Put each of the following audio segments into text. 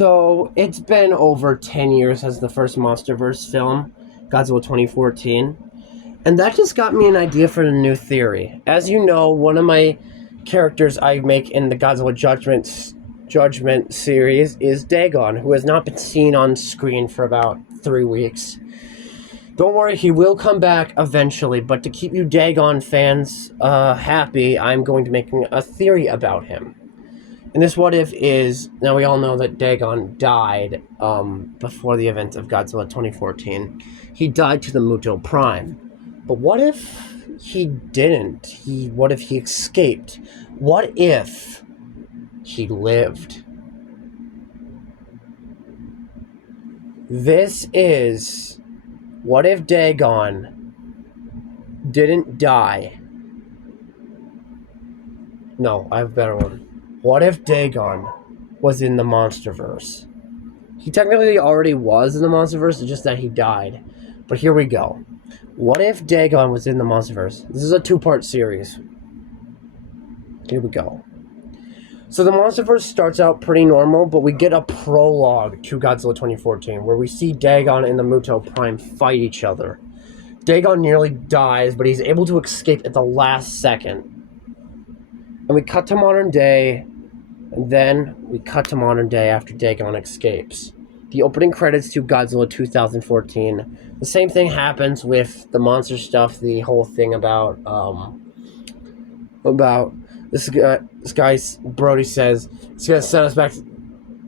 So it's been over 10 years since the first MonsterVerse film, Godzilla 2014, and that just got me an idea for a new theory. As you know, one of my characters I make in the Godzilla Judgment series is Dagon, who has not been seen on screen for about 3 weeks. Don't worry, he will come back eventually, but to keep you Dagon fans happy, I'm going to make a theory about him. And this what if is, now we all know that Dagon died before the events of Godzilla 2014. He died to the Muto Prime. But what if he didn't? What if he escaped? What if he lived? This is, what if Dagon didn't die? No, I have a better one. What if Dagon was in the MonsterVerse? He technically already was in the MonsterVerse, it's just that he died. But here we go. What if Dagon was in the MonsterVerse? This is a 2-part series. Here we go. So the MonsterVerse starts out pretty normal, but we get a prologue to Godzilla 2014, where we see Dagon and the Muto Prime fight each other. Dagon nearly dies, but he's able to escape at the last second. And we cut to modern day, and then we cut to modern day after Dagon escapes. The opening credits to Godzilla 2014. The same thing happens with the monster stuff, the whole thing about this guy, Brody says, it's going to send us back,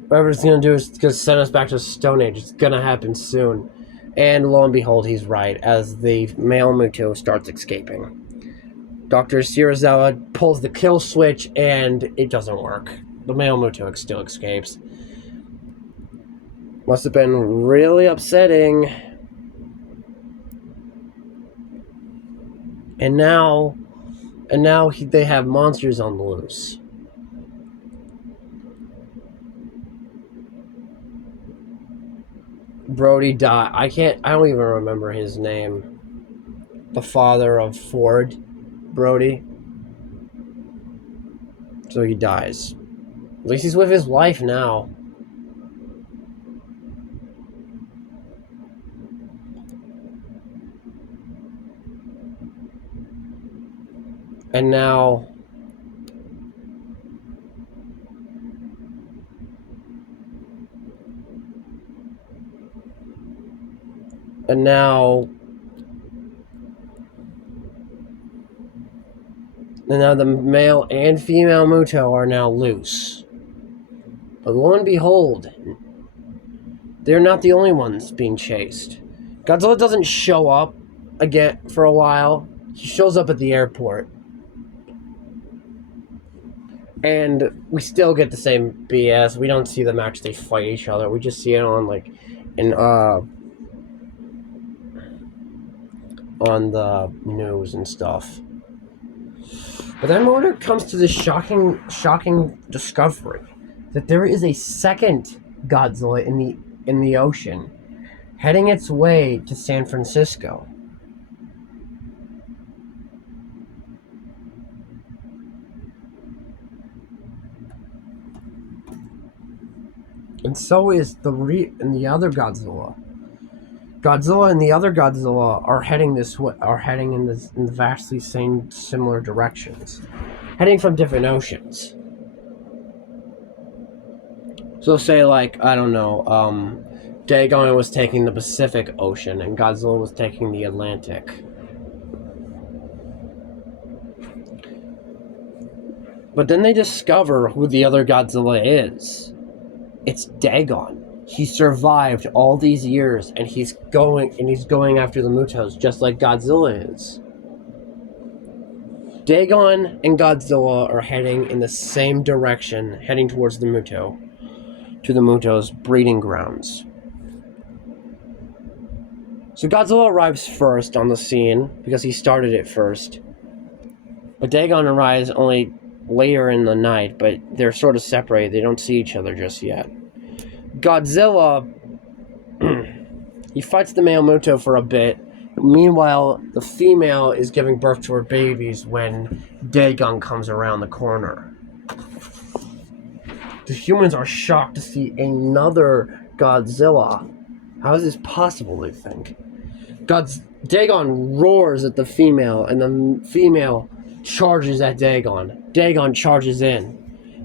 whatever it's going to do is it's going to send us back to the Stone Age. It's going to happen soon. And lo and behold, he's right, as the male Muto starts escaping. Dr. Shirazawa pulls the kill switch, and it doesn't work. The male Muto still escapes. Must have been really upsetting. And now they have monsters on the loose. Brody died. I don't even remember his name. The father of Ford, Brody. So he dies. At least he's with his wife now. And now the male and female Muto are now loose. But lo and behold, they're not the only ones being chased. Godzilla doesn't show up again for a while. He shows up at the airport. And we still get the same BS. We don't see them actually fight each other. We just see it on on the news and stuff. But then Mortar comes to this shocking discovery that there is a second Godzilla in the ocean, heading its way to San Francisco. And so is the other Godzilla. Godzilla and the other Godzilla are heading in vastly similar directions, heading from different oceans. So say I don't know, Dagon was taking the Pacific Ocean and Godzilla was taking the Atlantic. But then they discover who the other Godzilla is. It's Dagon. He survived all these years, and he's going after the Mutos, just like Godzilla is. Dagon and Godzilla are heading in the same direction, heading towards the Muto, to the Muto's breeding grounds. So Godzilla arrives first on the scene, because he started it first. But Dagon arrives only later in the night, but they're sort of separated. They don't see each other just yet. Godzilla, he fights the male Muto for a bit. Meanwhile, the female is giving birth to her babies when Dagon comes around the corner. The humans are shocked to see another Godzilla. How is this possible, they think? Dagon roars at the female, and the female charges at Dagon. Dagon charges in,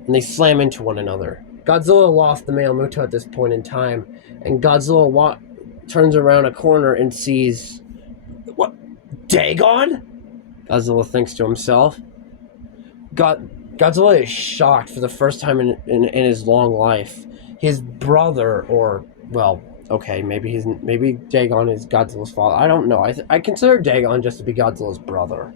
and they slam into one another. Godzilla lost the male Muto at this point in time, and Godzilla turns around a corner and sees... What? Dagon? Godzilla thinks to himself. Godzilla is shocked for the first time in his long life. His brother, or, well, okay, maybe Dagon is Godzilla's father. I don't know. I consider Dagon just to be Godzilla's brother.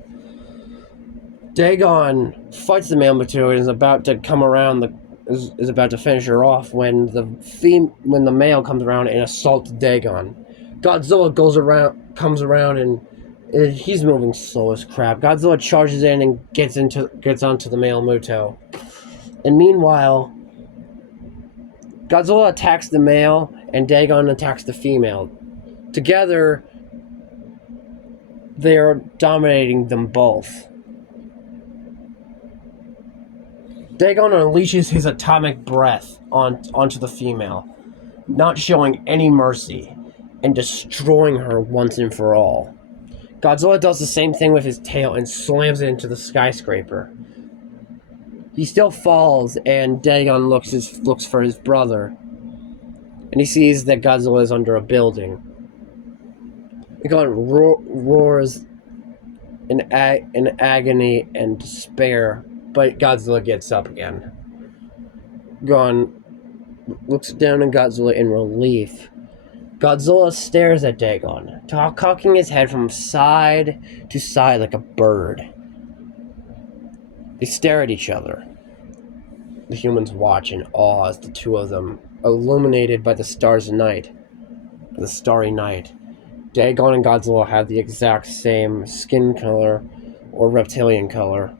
Dagon fights the male Muto and is about to come around is about to finish her off when the male comes around and assaults Dagon. Godzilla comes around and he's moving slow as crap. Godzilla charges in and gets onto the male Muto. And meanwhile, Godzilla attacks the male and Dagon attacks the female. Together, they are dominating them both. Dagon unleashes his atomic breath onto the female, not showing any mercy, and destroying her once and for all. Godzilla does the same thing with his tail and slams it into the skyscraper. He still falls, and Dagon looks for his brother, and he sees that Godzilla is under a building. Dagon roars in agony and despair, but Godzilla gets up again. Gon looks down at Godzilla in relief. Godzilla stares at Dagon, cocking his head from side to side like a bird. They stare at each other. The humans watch in awe as the two of them, illuminated by the stars of night, the starry night. Dagon and Godzilla have the exact same skin color or reptilian color.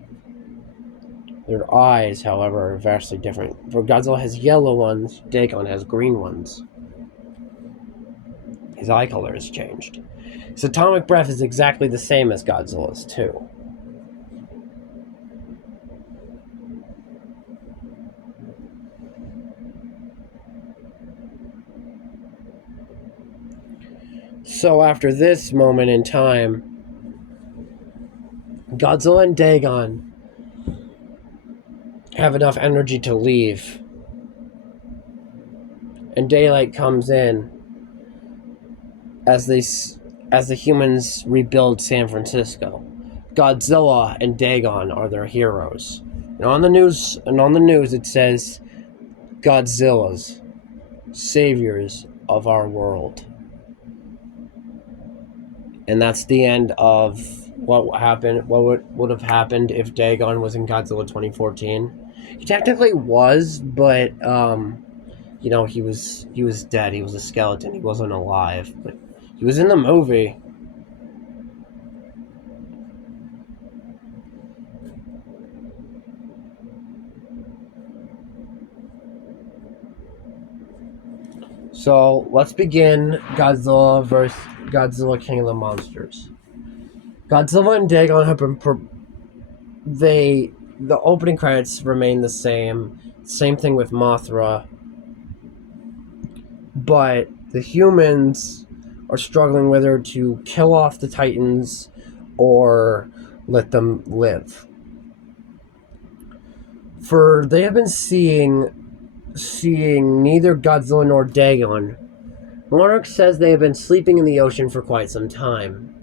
Their eyes, however, are vastly different. For Godzilla has yellow ones, Dagon has green ones. His eye color has changed. His atomic breath is exactly the same as Godzilla's, too. So after this moment in time, Godzilla and Dagon have enough energy to leave. And daylight comes in as the humans rebuild San Francisco. Godzilla and Dagon are their heroes. And on the news it says Godzilla's saviors of our world. And that's the end of what would have happened if Dagon was in Godzilla 2014. He technically was, but he was dead. He was a skeleton. He wasn't alive, but he was in the movie. So let's begin Godzilla vs. Godzilla King of the Monsters. Godzilla and Dagon have been the opening credits remain the same. Same thing with Mothra. But the humans are struggling whether to kill off the Titans or let them live. For they have been seeing neither Godzilla nor Dagon. Monarch says they have been sleeping in the ocean for quite some time.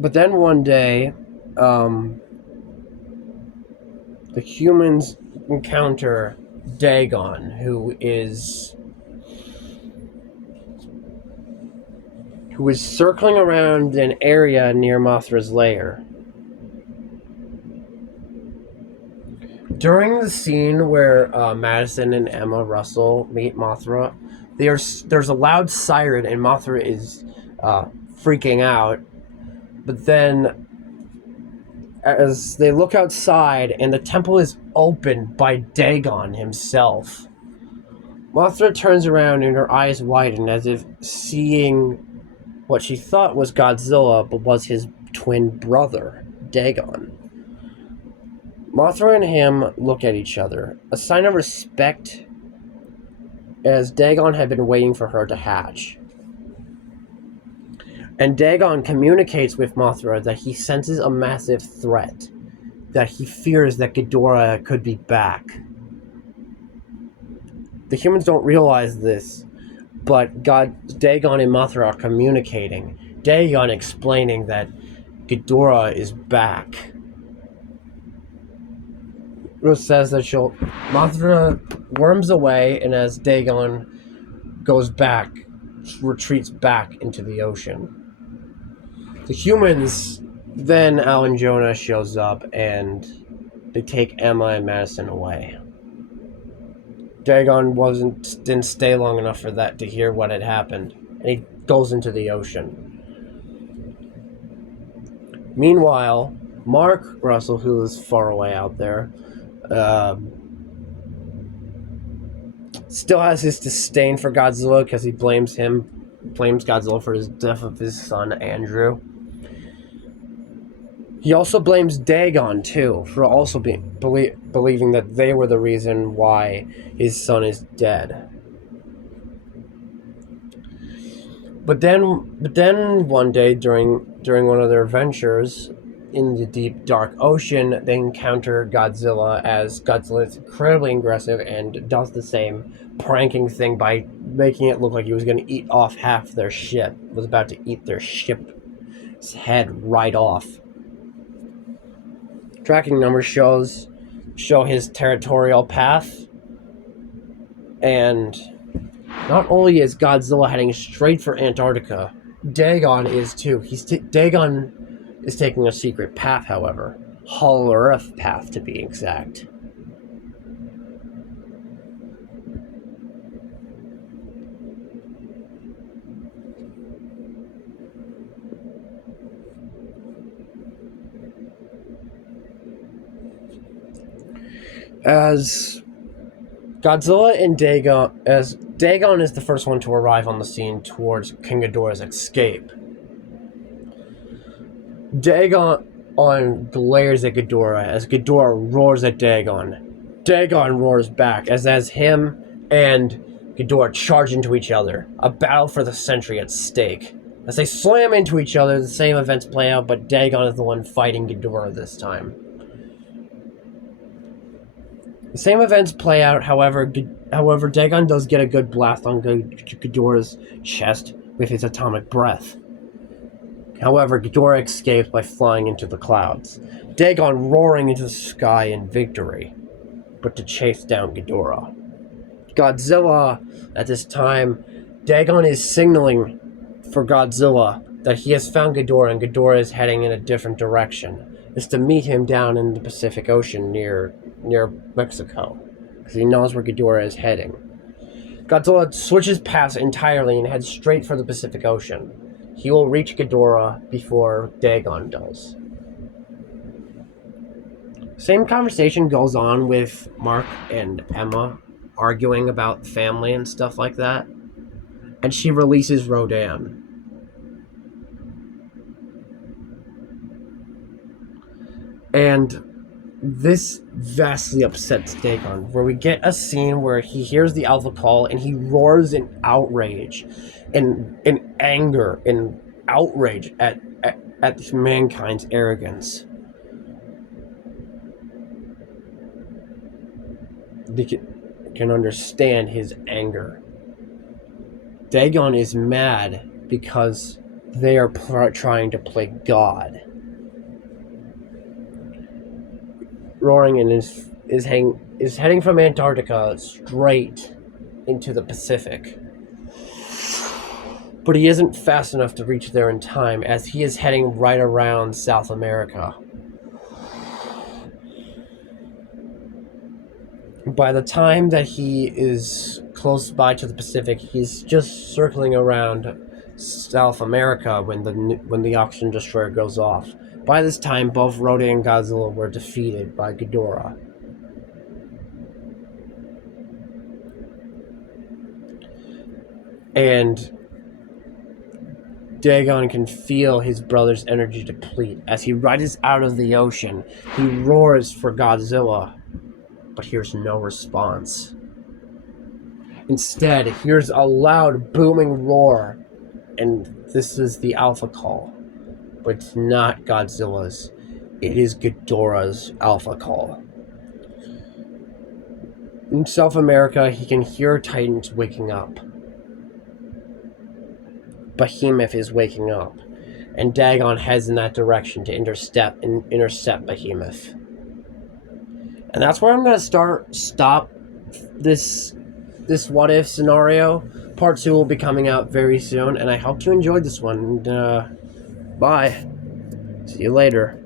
But then one day, the humans encounter Dagon, who is circling around an area near Mothra's lair. During the scene where Madison and Emma Russell meet Mothra, there's a loud siren and Mothra is freaking out. But then, as they look outside and the temple is opened by Dagon himself, Mothra turns around and her eyes widen as if seeing what she thought was Godzilla, but was his twin brother, Dagon. Mothra and him look at each other, a sign of respect, as Dagon had been waiting for her to hatch. And Dagon communicates with Mothra that he senses a massive threat, that he fears that Ghidorah could be back. The humans don't realize this, but Dagon and Mothra are communicating. Dagon explaining that Ghidorah is back. Ruth says that Mothra worms away, and as Dagon goes back, retreats back into the ocean. The humans, then Alan Jonah shows up, and they take Emma and Madison away. Dagon didn't stay long enough for that to hear what had happened, and he goes into the ocean. Meanwhile, Mark Russell, who is far away out there, still has his disdain for Godzilla because he blames Godzilla for his death of his son Andrew. He also blames Dagon too for also believing that they were the reason why his son is dead. But then one day during one of their adventures in the deep dark ocean, they encounter Godzilla, as Godzilla is incredibly aggressive and does the same pranking thing by making it look like he was going to eat off half their ship. Was about to eat their ship's head right off. Tracking numbers show his territorial path, and not only is Godzilla heading straight for Antarctica, Dagon is too. Dagon is taking a secret path, however. Hollow Earth path, to be exact. As Dagon is the first one to arrive on the scene towards King Ghidorah's escape. Dagon glares at Ghidorah as Ghidorah roars at Dagon. Dagon roars back as him and Ghidorah charge into each other. A battle for the century at stake. As they slam into each other, the same events play out, but Dagon is the one fighting Ghidorah this time. The same events play out, however, Dagon does get a good blast on Ghidorah's chest with his atomic breath. However, Ghidorah escapes by flying into the clouds, Dagon roaring into the sky in victory, but to chase down Ghidorah. Godzilla, at this time, Dagon is signaling for Godzilla that he has found Ghidorah, and Ghidorah is heading in a different direction. It's to meet him down in the Pacific Ocean near Mexico, because he knows where Ghidorah is heading. Godzilla switches paths entirely and heads straight for the Pacific Ocean. He will reach Ghidorah before Dagon does. Same conversation goes on with Mark and Emma arguing about family and stuff like that, and she releases Rodan. And this vastly upsets Dagon, where we get a scene where he hears the alpha call and he roars in outrage, in anger, in outrage at mankind's arrogance. They can understand his anger. Dagon is mad because they are trying to play God. Roaring and is heading from Antarctica straight into the Pacific. But he isn't fast enough to reach there in time, as he is heading right around South America. By the time that he is close by to the Pacific, he's just circling around South America when the oxygen destroyer goes off. By this time, both Rodan and Godzilla were defeated by Ghidorah. And Dagon can feel his brother's energy deplete. As he rises out of the ocean, he roars for Godzilla, but hears no response. Instead, hears a loud booming roar, and this is the alpha call. But it's not Godzilla's. It is Ghidorah's alpha call. In South America, he can hear Titans waking up. Behemoth is waking up, and Dagon heads in that direction to intercept Behemoth. And that's where I'm going to stop this what if scenario. Part 2 will be coming out very soon, and I hope you enjoyed this one. And bye. See you later.